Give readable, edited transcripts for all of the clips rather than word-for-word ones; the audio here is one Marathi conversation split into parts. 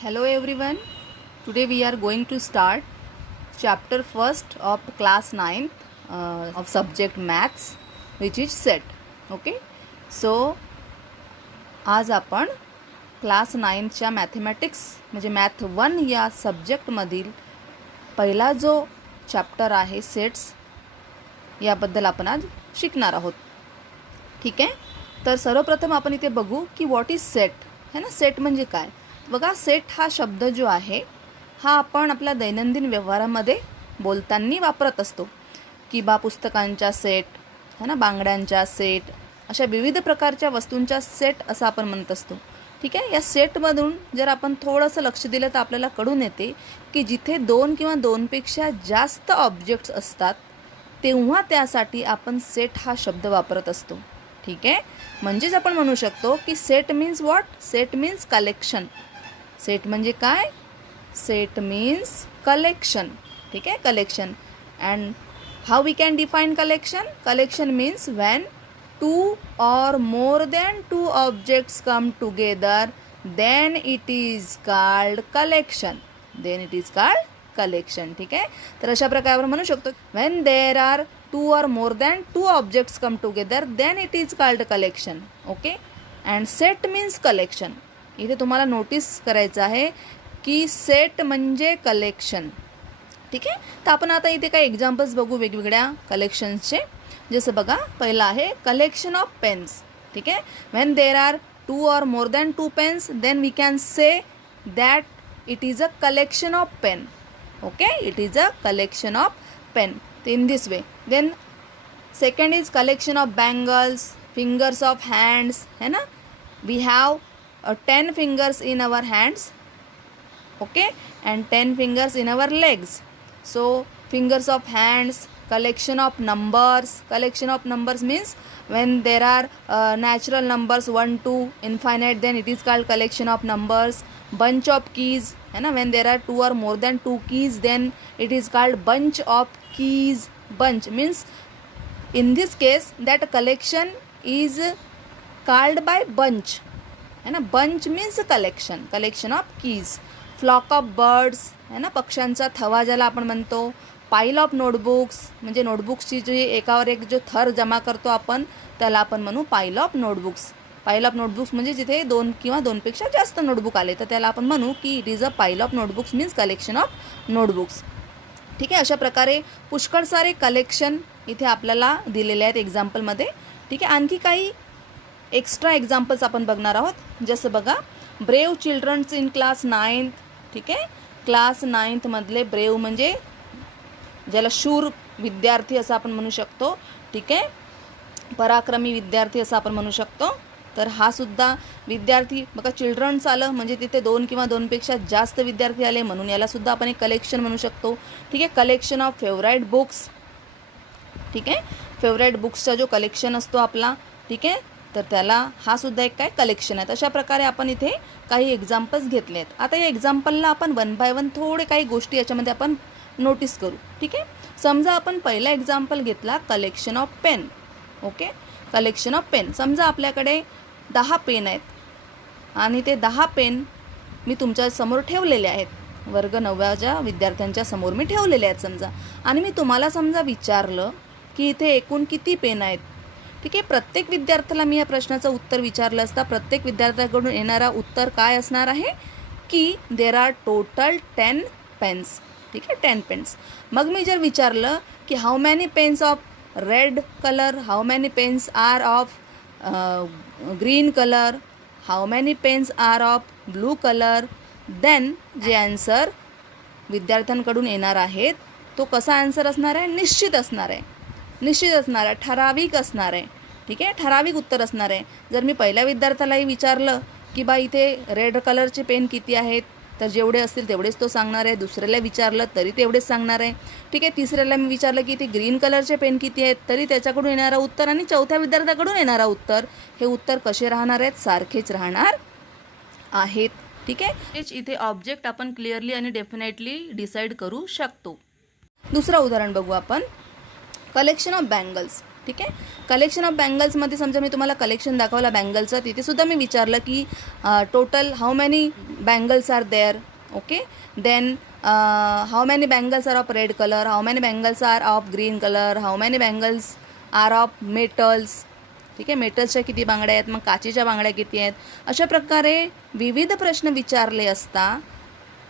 Hello everyone. Today we are going to start chapter first of class 9th of subject maths which is set. Okay. So आज आपण क्लास 9च्या मॅथमॅटिक्स म्हणजे मॅथ 1 या सब्जेक्टमधील पहिला जो चॅप्टर आहे सेट्स याबद्दल आपण आज शिकणार आहोत. ठीक आहे. तर सर्वप्रथम आपण इथे बघू की व्हॉट इज सेट है ना. सेट म्हणजे काय. बघा, सेट हा शब्द जो आहे हा आपण आपल्या दैनंदिन व्यवहारामध्ये बोलताना वापरत असतो की पुस्तकांचा सेट है ना, बांगड्यांचा सेट, अशा विविध प्रकारच्या वस्तूंचा सेट असं आपण म्हणत असतो. ठीक आहे. या सेटमधून जर आपण थोडंसं लक्ष दिलं तर आपल्याला कळून येते की जिथे 2 किंवा 2पेक्षा जास्त ऑब्जेक्ट्स असतात तेव्हा त्यासाठी आपण सेट हा शब्द वापरत असतो. ठीक आहे. म्हणजेच आपण म्हणू शकतो की set means what. Set means collection. Set म्हणजे काय. Set means collection. ठीक आहे. Collection. And how we can define collection. Collection means when 2 or more than 2 objects come together, then it is called collection. Then it is called collection. ठीक आहे. तर अशा प्रकारे आपण म्हणू शकतो when there are 2 or more than 2 objects come together, then it is called collection. Okay. and set means collection. इथे तुम्हाला नोटीस करायचं आहे की सेट म्हणजे कलेक्शन. ठीक आहे. तर आपण आता इथे काही एक्झाम्पल्स बघू वेगवेगळ्या कलेक्शन्सचे. जसं बघा, पहिलं आहे कलेक्शन ऑफ पेन्स. ठीक आहे. When there are 2 or more than 2 pens, then we can say that it is a collection of pen. Okay. It is a collection of pen in this way. Then second is collection of bangles, fingers of hands है ना. We have 10 fingers in our hands. Okay. and 10 fingers in our legs. So fingers of hands. Collection of numbers. Collection of numbers means when there are natural numbers 1 to infinite, then it is called collection of numbers. Bunch of keys है ना. when there are 2 or more than 2 keys, then it is called bunch of keys. Bunch means in this case that collection is called by bunch है ना. Bunch means collection. Collection of keys. Flock of birds है ना, पक्ष्यांचा थवा ज्याला आपण म्हणतो. पाईल ऑफ नोटबुक्स म्हणजे नोटबुक्सची जी एकावर एक जो थर जमा करतो आपण त्याला आपण म्हणू पाईल ऑफ नोटबुक्स. पाईल ऑफ नोटबुक्स म्हणजे जिथे 2 किंवा 2पेक्षा जास्त नोटबुक आले तर त्याला आपण म्हणू की इट इज अ पाईल of notebooks means collection of notebooks. ठीक आहे. अशा प्रकारे पुष्कळ सारे कलेक्शन इथे आपल्याला दिलेले आहेत एक्झाम्पलमध्ये. ठीक आहे. आणखी काही एक्स्ट्रा एक्झाम्पल्स आपण बघणार आहोत. जसं बघा, brave childrens in class 9th. ठीक आहे. क्लास 9th मधले ब्रेव म्हणजे ज्याला शूर विद्यार्थी असं आपण म्हणू शकतो. ठीक आहे. पराक्रमी विद्यार्थी असं आपण म्हणू शकतो. तर हा सुद्धा विद्यार्थी बघा, चिल्ड्रन्स आलं म्हणजे तिथे 2 किंवा 2पेक्षा जास्त विद्यार्थी आले म्हणून याला सुद्धा आपण एक कलेक्शन म्हणू शकतो. ठीक आहे. Collection of favourite books. ठीक आहे. फेवराईट बुक्सचा जो कलेक्शन असतो आपला. ठीक आहे. तर त्याला हा सुद्धा एक काय कलेक्शन आहे. अशा प्रकारे आपण इथे काही एक्झाम्पल्स घेतले आहेत. आता या एक्झाम्पलला आपण 1 by 1 थोडे काही गोष्टी याच्यामध्ये आपण नोटीस करू. ठीक आहे. समजा आपण पहिला एक्झाम्पल घेतला collection of pen. Okay. Collection of pen. समजा आपल्याकडे 10 पेन आहेत आणि ते 10 पेन मी तुमच्या समोर ठेवलेले आहेत. वर्ग 9व्या विद्यार्थ्यांच्या समोर मी ठेवलेले आहेत समजा. आणि मी तुम्हाला समजा विचारलं की इथे एकूण किती पेन आहेत. ठीक आहे. प्रत्येक विद्यार्थ्याला मी या प्रश्नाचं उत्तर विचारलं असता प्रत्येक विद्यार्थ्याकडून येणारा उत्तर काय असणार आहे की देर आर टोटल 10 पेन्स. ठीक आहे. 10 पेन्स. मग मी जर विचारलं की how many pens of red colour, how many pens are of green colour, how many pens are of blue colour, then जे आन्सर विद्यार्थ्यांकडून येणार आहेत तो कसा आन्सर असणार आहे. निश्चित असणार आहे. निश्चित असणार आहे. ठराविक असणार आहे. ठीक आहे. ठराविक उत्तर असणार आहे. जर मी पहिल्या विद्यार्थ्यालाही विचारलं की बा इथे रेड कलरचे पेन किती आहेत तर जेवढे असतील तेवढेच तो सांगणार आहे. दुसऱ्याला विचारलं तरी तेवढेच सांगणार आहे. ठीक आहे. तिसऱ्याला मी विचारलं की इथे ग्रीन कलरचे पेन किती आहेत तरी त्याच्याकडून येणारं उत्तर आणि चौथ्या विद्यार्थ्याकडून येणारा उत्तर हे उत्तर कसे राहणार आहेत. सारखेच राहणार आहेत. ठीक आहे. इथे ऑब्जेक्ट आपण क्लिअरली आणि डेफिनेटली डिसाईड करू शकतो. दुसरं उदाहरण बघू आपण. Collection of bangles. ठीक आहे. कलेक्शन ऑफ बँगल्समध्ये समजा मी तुम्हाला कलेक्शन दाखवला बँगलचं, तिथे सुद्धा मी विचारलं की total how many bangles are there. Okay. Then how many bangles are of red colour, how many bangles are of green colour, how many bangles are of metals. ठीक आहे. मेटल्सच्या किती बांगड्या आहेत, मग काचेच्या बांगड्या किती आहेत. अशा प्रकारे विविध प्रश्न विचारले असता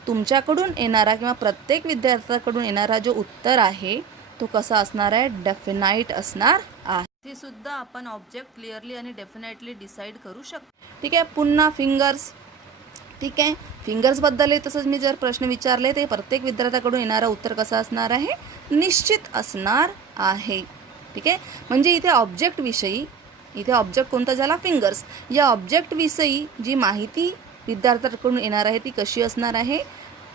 तुमच्याकडून येणारा किंवा प्रत्येक विद्यार्थ्याकडून येणारा जो उत्तर आहे तो कसा असणार आहे, डेफिनाईट असणार आहे. हे सुद्धा आपण ऑब्जेक्ट क्लिअरली आणि डेफिनेटली डिसाईड करू शकतो. ठीक आहे. पुन्हा फिंगर्स. ठीक आहे. फिंगर्सबद्दल तसंच मी जर प्रश्न विचारले ते प्रत्येक विद्यार्थ्याकडून येणारा उत्तर कसा असणार आहे, निश्चित असणार आहे. ठीक आहे. म्हणजे इथे ऑब्जेक्टविषयी, इथे ऑब्जेक्ट कोणता झाला, फिंगर्स. या ऑब्जेक्टविषयी जी माहिती विद्यार्थ्याकडून येणार आहे ती कशी असणार आहे,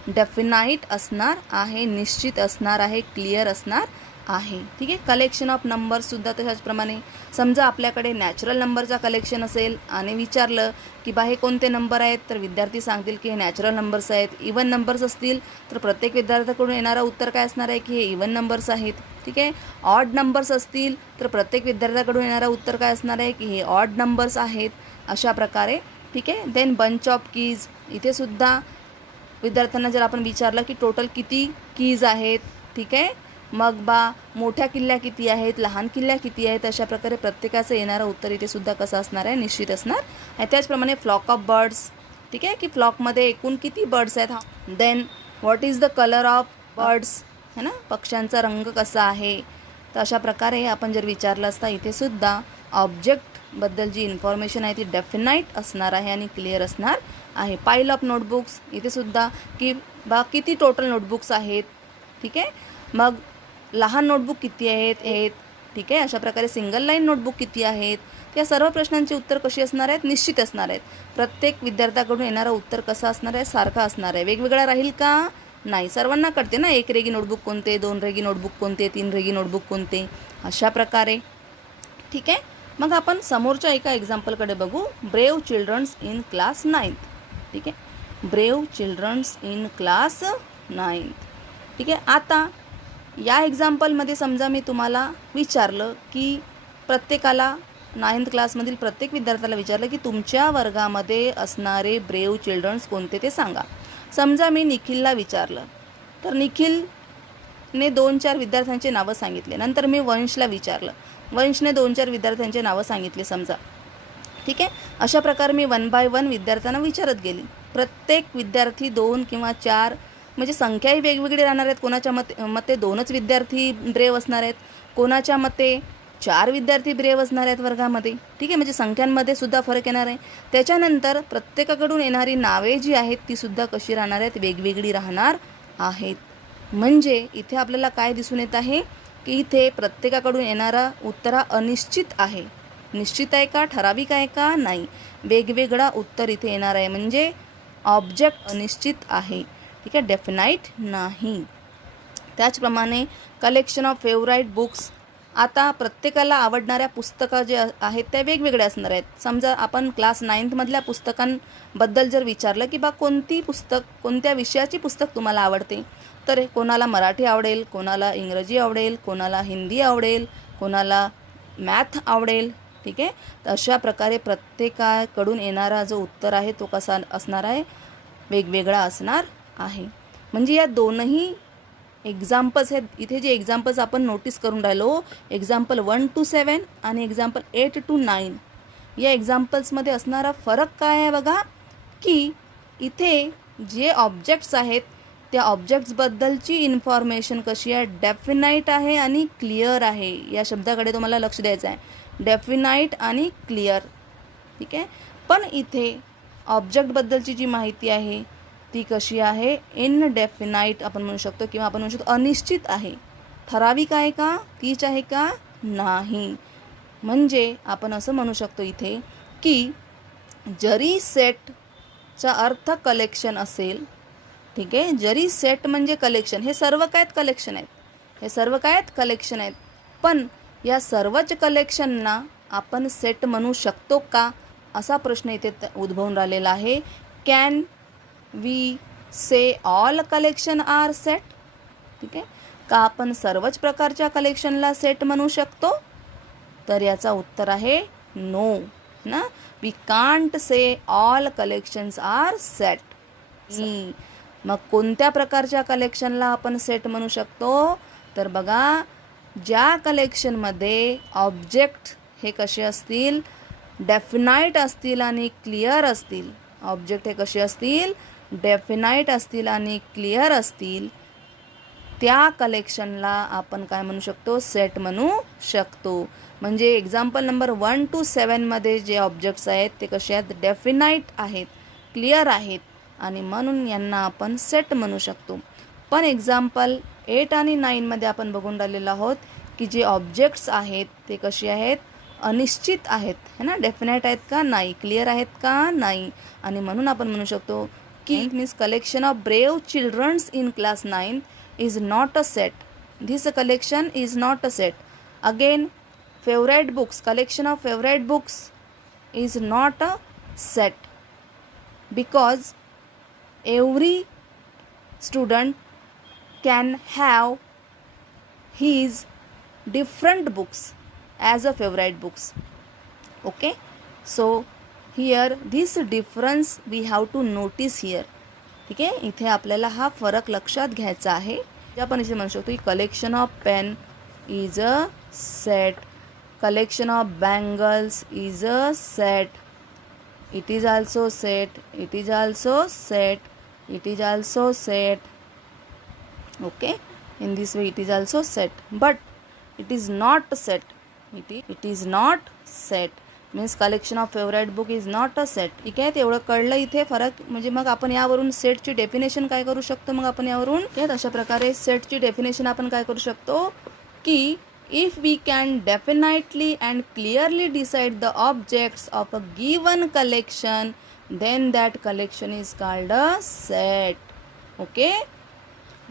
डेफिनाईट असणार आहे, निश्चित असणार आहे, क्लिअर असणार आहे. ठीक आहे. कलेक्शन ऑफ नंबर्ससुद्धा तशाचप्रमाणे. समजा आपल्याकडे नॅचरल नंबरचा कलेक्शन असेल आणि विचारलं की बा हे कोणते नंबर आहेत, तर विद्यार्थी सांगतील की हे नॅचरल नंबर्स आहेत. इवन नंबर्स असतील तर प्रत्येक विद्यार्थ्याकडून येणारा उत्तर काय असणार आहे की हे इवन नंबर्स आहेत. ठीक आहे. ऑड नंबर्स असतील तर प्रत्येक विद्यार्थ्याकडून येणारा उत्तर काय असणार आहे की हे ऑड नंबर्स आहेत. अशा प्रकारे. ठीक आहे. Then bunch of keys. इथे सुद्धा विद्यार्थ्यांना जर आपण विचारलं की टोटल किती कीज आहेत, ठीक आहे, मग बा मोठ्या किल्ल्या किती आहेत, लहान किल्ल्या किती आहेत, अशा प्रकारे प्रत्येकाचं येणारं उत्तर इथे सुद्धा कसं असणार आहे, निश्चित असणार आहे. त्याचप्रमाणे फ्लॉक ऑफ बर्ड्स. ठीक आहे, की फ्लॉकमध्ये एकूण किती बर्ड्स आहेत. Then what is the colour of birds, है ना, पक्ष्यांचा रंग कसा आहे. तर अशा प्रकारे आपण जर विचारलं असता इथे सुद्धा ऑब्जेक्टबद्दल जी इन्फॉर्मेशन आहे ती डेफिनाईट असणार आहे आणि क्लिअर असणार आहे. पाईल ऑफ नोटबुक्स. इथे सुद्धा की बा किती टोटल नोटबुक्स आहेत. ठीक आहे. मग लहान नोटबुक किती आहेत. ठीक आहे. अशा प्रकारे सिंगल लाईन नोटबुक किती आहेत. या सर्व प्रश्नांची उत्तर कशी असणार आहेत, निश्चित असणार आहेत. प्रत्येक विद्यार्थ्याकडून येणारं उत्तर कसं असणार आहे, सारखं असणार आहे. वेगवेगळा राहील का, नाही. सर्वांना कळते ना, 1 रेगी नोटबुक कोणते, 2 रेगी नोटबुक कोणते, 3 रेगी नोटबुक कोणते, अशा प्रकारे. ठीक आहे. मग आपण समोरच्या एका एक्झाम्पलकडे बघू. Brave childrens in class 9th. ठीक आहे. Brave childrens in class 9th. ठीक आहे. आता या एक्झाम्पलमध्ये समजा मी तुम्हाला विचारलं की प्रत्येकाला 9th क्लासमधील प्रत्येक विद्यार्थ्याला विचारलं की तुमच्या वर्गामध्ये असणारे ब्रेव चिल्ड्रन्स कोणते ते सांगा. समजा मी निखिलला विचारलं तर निखिलने 2-4 विद्यार्थ्यांचे नावं सांगितले. नंतर मी वंशला विचारलं, वंशने 2-4 विद्यार्थ्यांचे नावं सांगितली समजा. ठीक आहे. अशा प्रकारे मी 1 by 1 विद्यार्थ्यांना विचारत गेली. प्रत्येक विद्यार्थी 2 किंवा 4, म्हणजे संख्याही वेगवेगळी राहणार आहेत. कोणाच्या मते 2च विद्यार्थी ब्रेव असणार आहेत, कोणाच्या मते 4 विद्यार्थी ब्रेव असणार आहेत वर्गामध्ये. ठीक आहे. म्हणजे संख्यांमध्ये सुद्धा फरक येणार आहे. त्याच्यानंतर प्रत्येकाकडून येणारी नावे जी आहेत ती सुद्धा कशी राहणार आहेत, वेगवेगळी राहणार आहेत. म्हणजे इथे आपल्याला काय दिसून येत आहे की इथे प्रत्येकाकडून येणारा उत्तर हा अनिश्चित आहे. निश्चित आहे का, ठराविक आहे का, नाही. वेगवेगळा उत्तर इथे येणार आहे. म्हणजे ऑब्जेक्ट अनिश्चित आहे. ठीक आहे, डेफिनाईट नाही. त्याचप्रमाणे कलेक्शन ऑफ फेवराईट बुक्स. आता प्रत्येकाला आवडणाऱ्या पुस्तकं जे आहेत त्या वेगवेगळ्या असणार आहेत. समजा आपण क्लास 9th मधल्या पुस्तकांबद्दल जर विचारलं की बा कोणती पुस्तक, कोणत्या विषयाची पुस्तक तुम्हाला आवडते, तर कोणाला मराठी आवडेल, कोणाला इंग्रजी आवडेल, कोणाला हिंदी आवडेल, कोणाला मॅथ आवडेल. ठीक आहे. तर अशा प्रकारे प्रत्येकाकडून येणारा जो उत्तर आहे तो कसा असणार आहे, वेगवेगळा असणार आहे. म्हणजे या दोनही एक्झाम्पल्स आहेत. इथे जे एक्झाम्पल्स आपण नोटीस करून राहिलो, एक्झाम्पल 1 to 7 आणि एक्झाम्पल 8 to 9, या एक्झाम्पल्समध्ये असणारा फरक काय आहे बघा, की इथे जे ऑब्जेक्ट्स आहेत त्या ऑब्जेक्ट्सबद्दलची इन्फॉर्मेशन कशी आहे, डेफिनाईट आहे आणि क्लिअर आहे. या शब्दाकडे तुम्हाला लक्ष द्यायचं आहे, डेफिनाईट आणि क्लिअर. ठीक आहे. पण इथे ऑब्जेक्टबद्दलची जी माहिती आहे ती कशी आहे, इनडेफिनाईट आपण म्हणू शकतो, किंवा आपण म्हणू शकतो अनिश्चित आहे. ठराविक आहे का, तीच आहे का, नाही. म्हणजे आपण असं म्हणू शकतो इथे की जरी सेटचा अर्थ कलेक्शन असेल, ठीक आहे, जरी सेट म्हणजे कलेक्शन, हे सर्व काय आहेत, कलेक्शन आहेत, हे सर्व काय आहेत, कलेक्शन आहेत, पण या सर्वच कलेक्शनना आपण सेट म्हणू शकतो का, असा प्रश्न इथे उद्भवून राहिलेला आहे. Can we say all collection are set. ठीक आहे. का आपण सर्वच प्रकारच्या कलेक्शनला सेट म्हणू शकतो, तर याचा उत्तर आहे नो ना. We can't say all collections are set. मग कोणत्या प्रकारच्या कलेक्शनला आपण सेट म्हणू शकतो? तर बघा, ज्या कलेक्शनमध्ये ऑब्जेक्ट हे कसे असतील, डेफिनाईट असतील आणि क्लिअर असतील. ऑब्जेक्ट हे कसे असतील, डेफिनाईट असतील आणि क्लिअर असतील, त्या कलेक्शनला आपण काय म्हणू शकतो? सेट म्हणू शकतो. म्हणजे एक्झाम्पल नंबर 1 to 7 मध्ये जे ऑब्जेक्ट्स आहेत ते कसे आहेत? डेफिनाईट आहेत, क्लिअर आहेत आणि म्हणून यांना आपण सेट म्हणू शकतो. पण एक्झाम्पल 8 आणि 9 मध्ये आपण बघून राहिलेलो आहोत की जे ऑब्जेक्ट्स आहेत ते कसे आहेत? अनिश्चित आहेत, है ना. डेफिनाईट आहेत का? नाही. क्लिअर आहेत का? नाही. आणि म्हणून आपण म्हणू शकतो की means collection of brave childrens in class 9 is not a set. This collection is not a set. Again, favorite books, collection of favorite books is not a set, because every student can have his different books as a favorite books. Okay, so here this difference we have to notice here. ठीक आहे, इथे आपल्याला हा फरक लक्षात घ्यायचा आहे. जे आपण इथे म्हणू शकतो की collection of pen is a set, collection of bangles is a set, it is also set, it is also set, it is also set. Okay, in this way it is also set, but it is not set. It is not set means collection of favorite book is not a set. ठीक आहे, तेवढं कळलं इथे फरक. म्हणजे मग आपण यावरून सेटची डेफिनेशन काय करू शकतो? मग आपण यावरून अशा प्रकारे सेटची डेफिनेशन आपण काय करू शकतो की if we can definitely and clearly decide the objects of a given collection then that collection is called a set. Okay,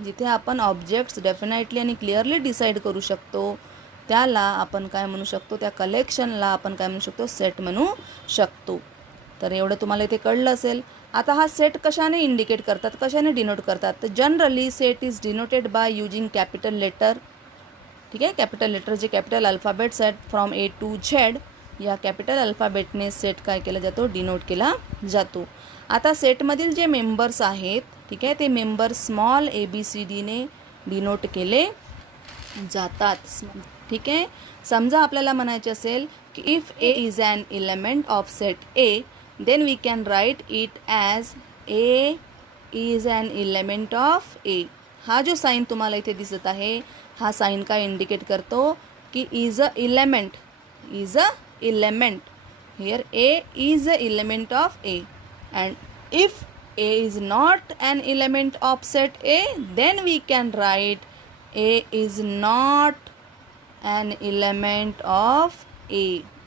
जिथे आपण ऑब्जेक्ट्स डेफिनेटली आणि क्लिअरली डिसाईड करू शकतो त्याला आपण काय म्हणू शकतो? त्या कलेक्शनला आपण काय म्हणू शकतो? सेट म्हणू शकतो. तर एवढं तुम्हाला इथे कळलं असेल. आता हा सेट कशाने इंडिकेट करतात, कशाने डिनोट करतात? तर generally set is denoted by using capital letter. ठीक आहे, कॅपिटल लेटर जे कॅपिटल अल्फाबेट्स आहेत फ्रॉम A to Z, या कॅपिटल अल्फाबेटने सेट काय केला जातो? डिनोट केला जातो. आता सेटमधील जे मेंबर्स आहेत, ठीक आहे, ते मेंबर स्मॉल ABCD ने डिनोट केले जातात. ठीक आहे, समजा आपल्याला म्हणायचे असेल की if A is an element of set A, then we can write it as A is an element of A. हा जो साईन तुम्हाला इथे दिसत आहे, हा साईन काय इंडिकेट करतो की is a element, is a element. Here A is a element of A, and if A is not an element of set A, then we can write A is not an element of A.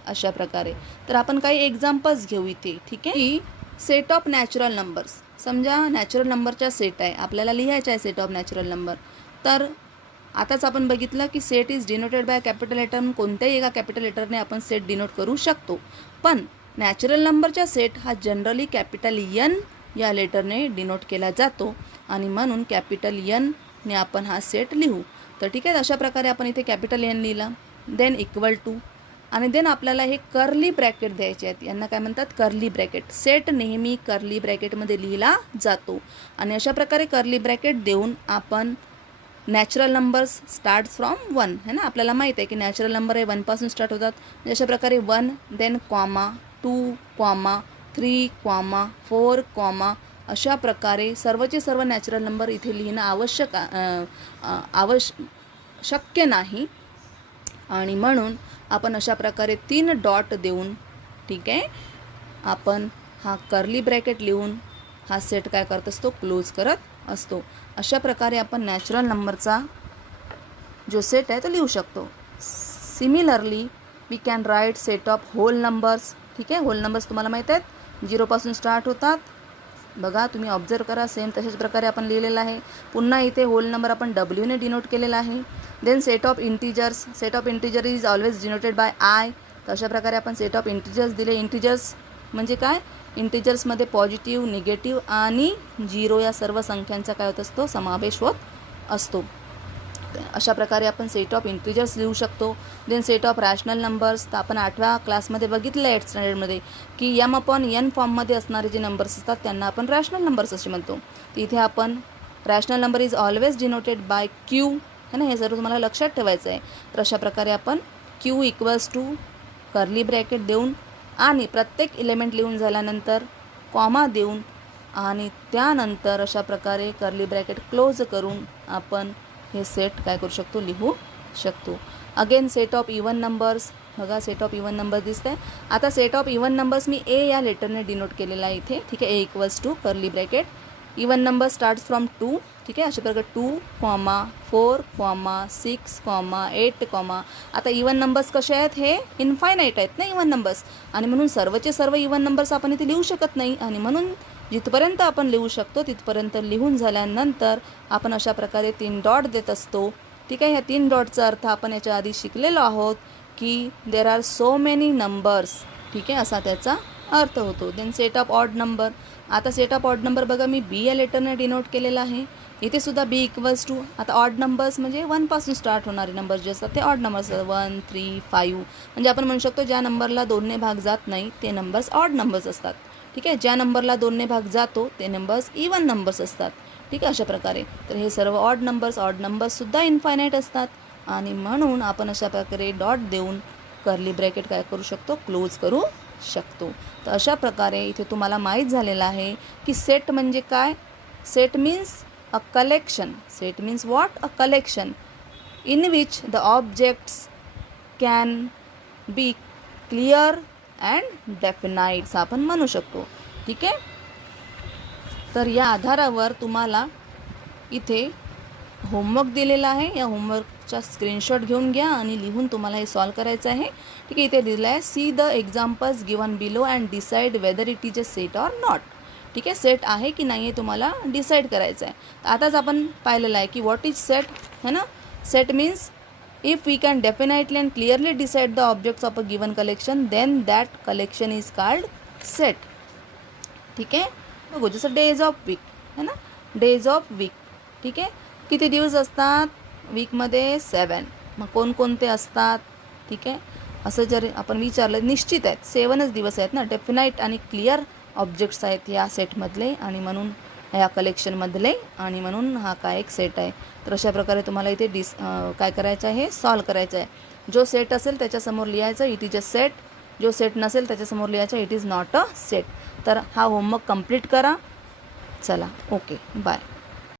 अशा प्रकारे. तर आपण काही एक्झाम्पल्स घेऊ इथे. ठीक आहे, की सेट ऑफ नॅचरल नंबर्स. समजा नॅचरल नंबरचा सेट आहे, आपल्याला लिहायचा आहे सेट ऑफ नॅचरल नंबर. तर आताच आपण बघितलं की set is denoted by capital letter. कोणत्याही एका कॅपिटल लेटरने आपण सेट डिनोट करू शकतो. पण नॅचरल नंबरचा सेट हा जनरली कॅपिटल N या लेटरने डिनोट केला जातो आणि म्हणून कॅपिटल N ने आपण हा सेट लिहू. तर ठीक आहे, अशा प्रकारे आपण इथे कॅपिटल N लिहिला, देन इक्वल टू, आणि देन आपल्याला हे कर्ली ब्रॅकेट द्यायचे आहेत. यांना काय म्हणतात? Curly bracket. सेट नेहमी कर्ली ब्रॅकेटमध्ये लिहिला जातो आणि अशा प्रकारे कर्ली ब्रॅकेट देऊन आपण नॅचरल नंबर्स स्टार्ट फ्रॉम 1, है ना. आपल्याला माहीत आहे की नॅचरल नंबर हे 1 पासून स्टार्ट होतात. म्हणजे अशा प्रकारे 1, then comma, 2 comma, 3 comma, 4 comma, अशा प्रकारे सर्वचे सर्व नॅचरल नंबर इथे लिहिणं शक्य नाही आणि म्हणून आपण अशा प्रकारे 3 डॉट देऊन, ठीक आहे, आपण हा कर्ली ब्रॅकेट लिहून हा सेट काय करत असतो? क्लोज करत असतो. अशा प्रकारे आपण नॅचरल नंबरचा जो सेट आहे तो लिहू शकतो. Similarly we can write set of whole numbers. ठीक आहे, होल नंबर्स तुम्हाला माहीत आहेत 0 पासून स्टार्ट होतात. बघा, तुम्ही ऑब्झर्व करा, सेम तशाच प्रकारे आपण लिहिलेलं आहे. पुन्हा इथे होल नंबर आपण W ने डिनोट केलेला आहे. Then set of integers. Set of integer is always denoted by I. तर अशा प्रकारे आपण सेट ऑफ इंटिजर्स दिले. इंटिजर्स म्हणजे काय? इंटिजर्समध्ये पॉझिटिव्ह, निगेटिव्ह आणि 0 या सर्व संख्यांचा काय होत असतो? समावेश होत असतो. अशा प्रकारे आपण सेट ऑफ इंटिजर्स लिहू शकतो. Then set of rational numbers, तर आपण 8व्या क्लासमध्ये बघितलं आहे 8th स्टँडर्डमध्ये की m/n फॉर्ममध्ये असणारे जे नंबर्स असतात त्यांना आपण रॅशनल नंबर्स असे म्हणतो. तर इथे आपण rational number is always denoted bye Q है ना, हे सर्व तुम्हाला लक्षात ठेवायचं आहे. तर अशा प्रकारे आपण Q equals to curly bracket देऊन आणि प्रत्येक एलिमेंट लिहून झाल्यानंतर कॉमा देऊन आणि त्यानंतर अशा प्रकारे कर्ली ब्रॅकेट क्लोज करून आपण हे सेट काय करू शकतो, लिहू शकतो. Again set of even numbers, बघा सेट ऑफ इवन नंबर दिसत आहे. आता सेट ऑफ इवन नंबर्स मी ए या लेटरने डिनोट केलेला आहे इथे, ठीक आहे. A equals to curly bracket even number starts from 2, ठीक आहे. अशा प्रकारे 2, 4, 6, 8. आता इवन नंबर्स कसे आहेत, हे इन्फायनाईट आहेत ना इवन नंबर्स, आणि म्हणून सर्वचे सर्व इवन नंबर्स आपण इथे लिहू शकत नाही, आणि म्हणून जिथपर्यंत आपण लिहू शकतो तिथपर्यंत लिहून झाल्यानंतर आपण अशा प्रकारे 3 डॉट देत असतो, ठीक आहे. ह्या 3 डॉटचा अर्थ आपण याच्या आधी शिकलेलो आहोत की there are so many numbers, ठीक आहे, असा त्याचा अर्थ होतो. Then set of odd number, आता सेट ऑफ ऑड नंबर बघा मी बी या लेटरने डिनोट केलेला आहे. इथे सुद्धा बी इक्वल्स टू, आता ऑड नंबर्स म्हणजे 1 पासून स्टार्ट होणारे नंबर्स जे असतात ते ऑड नंबर्स असतात. 1, 3, 5 म्हणजे आपण म्हणू शकतो ज्या नंबरला 2ने भाग जात नाही ते नंबर्स ऑड नंबर्स असतात, ठीक आहे. ज्या नंबरला 2ने भाग जातो ते नंबर्स इवन नंबर्स असतात, ठीक आहे. अशा प्रकारे तर हे सर्व ऑड नंबर्ससुद्धा इन्फायनाईट असतात, आणि म्हणून आपण अशा प्रकारे डॉट देऊन कर्ली ब्रॅकेट काय करू शकतो, क्लोज करू शकतो. तर अशा प्रकारे इथे तुम्हाला माहीत झालेलं आहे की सेट म्हणजे काय. Set means a collection. Set means what, a collection in which the objects can be clear and definite आपण म्हणू शकतो, ठीक आहे. तर या आधारावर तुम्हाला इथे होमवर्क दिलेला आहे. या होमवर्कचा स्क्रीनशॉट घेऊन घ्या आणि लिहून तुम्हाला हे सॉल्व करायचं आहे, ठीक आहे. इथे दिलं आहे see the examples given below and decide whether it is a set or not, ठीक आहे. सेट आहे की नाही आहे तुम्हाला डिसाईड करायचं आहे. तर आताच आपण पाहिलेलं आहे की व्हॉट इज सेट, है ना. Set means if we can definitely and clearly decide the objects of a given collection then that collection is called set, ठीक आहे. बघू जसं डेज ऑफ वीक है ना, डेज ऑफ वीक, ठीक आहे. किती दिवस असतात वीकमध्ये, 7. मग कोणकोणते असतात, ठीक आहे. असं जर आपण विचारलं निश्चित आहेत 7च दिवस आहेत ना, डेफिनाईट आणि क्लिअर ऑब्जेक्ट्स आहेत या सेटमधले आणि म्हणून ह्या कलेक्शनमधले, आणि म्हणून हा काय एक सेट आहे. तर अशा प्रकारे तुम्हाला इथे काय करायचं आहे, सॉल्व करायचं आहे. जो सेट असेल त्याच्यासमोर लिहायचं इट इज अ सेट, जो सेट नसेल त्याच्यासमोर लिहायचं it is not a set. तर हा होमवर्क कंप्लीट करा. चला, ओके, बाय.